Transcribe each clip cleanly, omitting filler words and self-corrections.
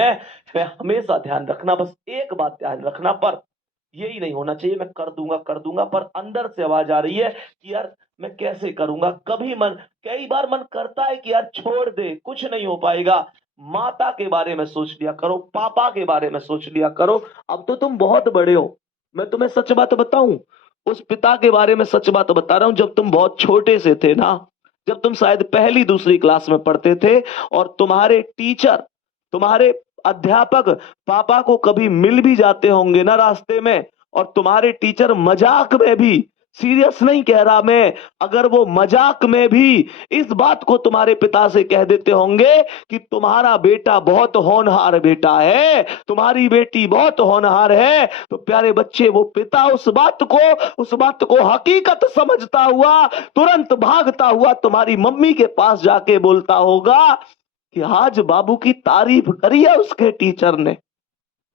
है, मैं हमेशा ध्यान रखना, बस एक बात ध्यान रखना, पर यही नहीं होना चाहिए मैं कर दूंगा, पर अंदर से आवाज आ रही है कि यार मैं कैसे करूंगा। कई बार मन करता है कि यार छोड़ दे, कुछ नहीं हो पाएगा। माता के बारे में सोच लिया करो, पापा के बारे में सोच लिया करो। अब तो तुम बहुत बड़े हो, मैं तुम्हें सच बात बताऊं, उस पिता के बारे में सच बात बता रहा हूं, जब तुम बहुत छोटे से थे ना, जब तुम शायद पहली दूसरी क्लास में पढ़ते थे, और तुम्हारे टीचर, तुम्हारे अध्यापक पापा को कभी मिल भी जाते होंगे ना रास्ते में, और तुम्हारे टीचर मजाक में भी, सीरियस नहीं कह रहा मैं, अगर वो मजाक में भी इस बात को तुम्हारे पिता से कह देते होंगे कि तुम्हारा बेटा बहुत होनहार बेटा है, तुम्हारी बेटी बहुत होनहार है, तो प्यारे बच्चे वो पिता उस बात को हकीकत समझता हुआ तुरंत भागता हुआ तुम्हारी मम्मी के पास जाके बोलता होगा कि आज बाबू की तारीफ करी है उसके टीचर ने,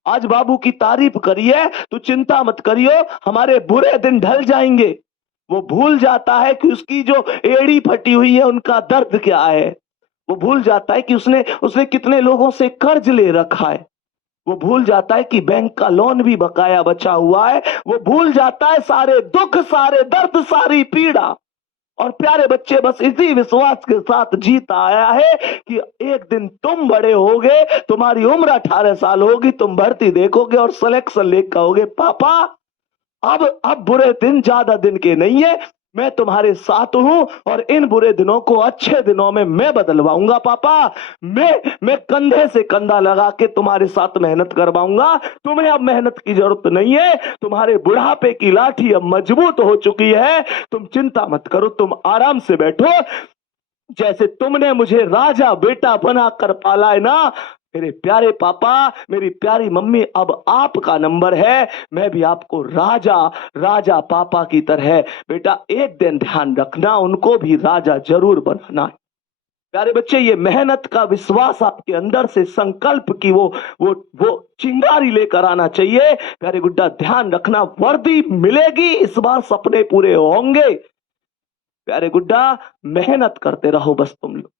आज बाबू की तारीफ करी है, तो चिंता मत करियो, हमारे बुरे दिन ढल जाएंगे। वो भूल जाता है कि उसकी जो एड़ी फटी हुई है उनका दर्द क्या है, वो भूल जाता है कि उसने उसने कितने लोगों से कर्ज ले रखा है, वो भूल जाता है कि बैंक का लोन भी बकाया बचा हुआ है, वो भूल जाता है सारे दुख, सारे दर्द, सारी पीड़ा। और प्यारे बच्चे बस इसी विश्वास के साथ जीता आया है कि एक दिन तुम बड़े होगे, तुम्हारी उम्र 18 साल होगी, तुम भर्ती देखोगे और सिलेक्शन लेकर कहोगे पापा अब बुरे दिन ज्यादा दिन के नहीं है, मैं तुम्हारे साथ हूं और इन बुरे दिनों को अच्छे दिनों में मैं बदलवाऊंगा पापा, मैं कंधे से कंधा लगा के तुम्हारे साथ मेहनत करवाऊंगा, तुम्हें अब मेहनत की जरूरत नहीं है, तुम्हारे बुढ़ापे की लाठी अब मजबूत हो चुकी है, तुम चिंता मत करो, तुम आराम से बैठो, जैसे तुमने मुझे राजा बेटा बनाकर पाला है ना मेरे प्यारे पापा, मेरी प्यारी मम्मी, अब आपका नंबर है, मैं भी आपको राजा राजा पापा की तरह बेटा एक दिन ध्यान रखना, उनको भी राजा जरूर बनाना है। प्यारे बच्चे, ये मेहनत का विश्वास आपके अंदर से संकल्प की वो चिंगारी लेकर आना चाहिए। प्यारे गुड्डा ध्यान रखना, वर्दी मिलेगी, इस बार सपने पूरे होंगे। प्यारे गुड्डा मेहनत करते रहो बस तुम लोग।